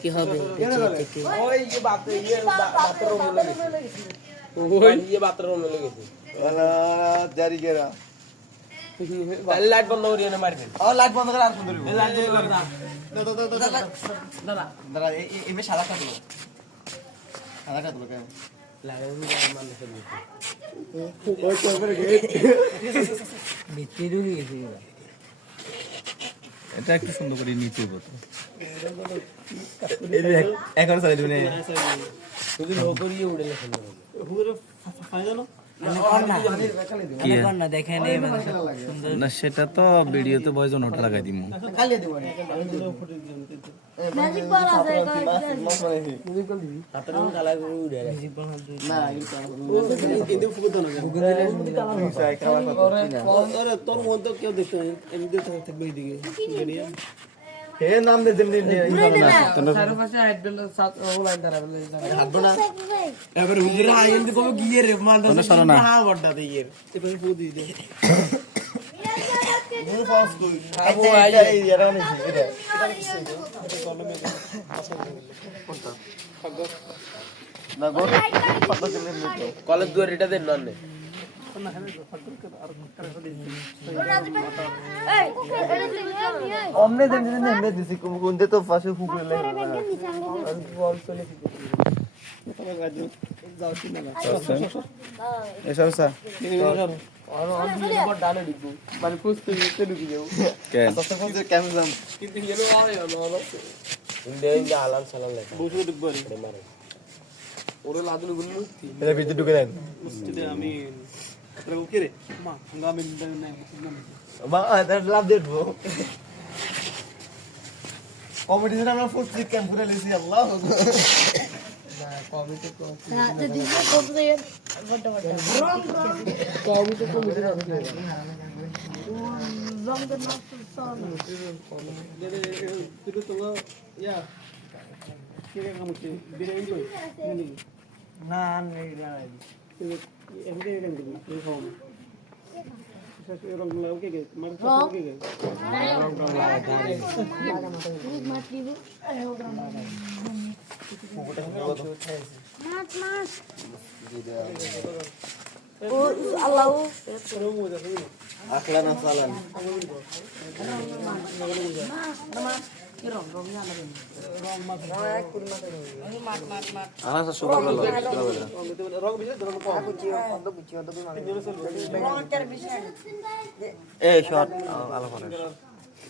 কি হবে ওই যে বাথরুম লেগেছে জারি গেরা লাইট বন্ধ করিয়ে না মারবেন লাইট বন্ধ করে আর সুন্দর লাইট বন্ধ করে দাদা দাদা এই সাদা কাটলো কেন লাগাই মানে ওই তো করে গেট ভিতরে ঢুকে গেছে এটা একটু সুন্দর করে নিচে বতো এখন সাইড দিবেন যদি লো করিয়ে উড়েলে সুন্দর হবে পুরো ফাইনাল না দেখেন এই মানে সুন্দর না সেটা তো ভিডিওতে ভয়েস নোট লাগাই দিমু খালি দিব ম্যাজিক বল আছে মিউজিক বল দিবি হাতের মধ্যে কালা করে উড়ে মিউজিক বল না কিন্তু ফুটো না আরে তোর মন তো কেউ দেখতে এমনি থাকবে এইদিকে হে নাম দে দিন সারা পাশে হাইড বেল সাত ও লাইন দাঁড়াবে হাঁটবো না এবারে হুজুর হাই কিন্তু কবে গিয়ে রে মানটা হ্যাঁ বড়টা দিয়ে এবারে ফু দিয়ে দে মুই পাস কই আবু আই এরা অনেক শিখে না গো ফটো দিলে নিতো কলেজ দুয়ার এটা দেন না নে omne den me disi kunde to পাশে ফুকলে লাগে বল চলে কি তোমার গাজ যাও কি না এসব স্যার আর অন্য বড় ডালে দিব মানে পুস্তে নিতে ঢুকে যাও কেন আচ্ছা কোন যে ক্যামেরা কিন্তু গেলো আরে না ইন্ডিয়া আলান সালান লেখা বুঝু ঢুকবো রে মারে ওরে লাদুল গুলো এটা ভিতরে ঢুকে দেন মুস্তিদে আমি তোরা কি রে মা আমি নাই মা এটা লাভ দেবো কমেডিতে আমরা ফুল ক্লিক ক্যাম্প করে লিছি আল্লাহ না কমেডি তো না দিদি কত দেয় বড় বড় রং কমেডি তো মিটে যাবে রং তো না সব তুই তো ইয়া কি রে কাম কি বিরিয়ানি কই না নেই না এমনি কেন দিবি তুই খাও না রং লাগাও কে মার খাও কে রং লাগাই মাছ দিব মাছ মাছ ও আল্লাহ আখলা না সালান আনা সব সুন্দর রং বিশেষ ধরো এ শট আলো করে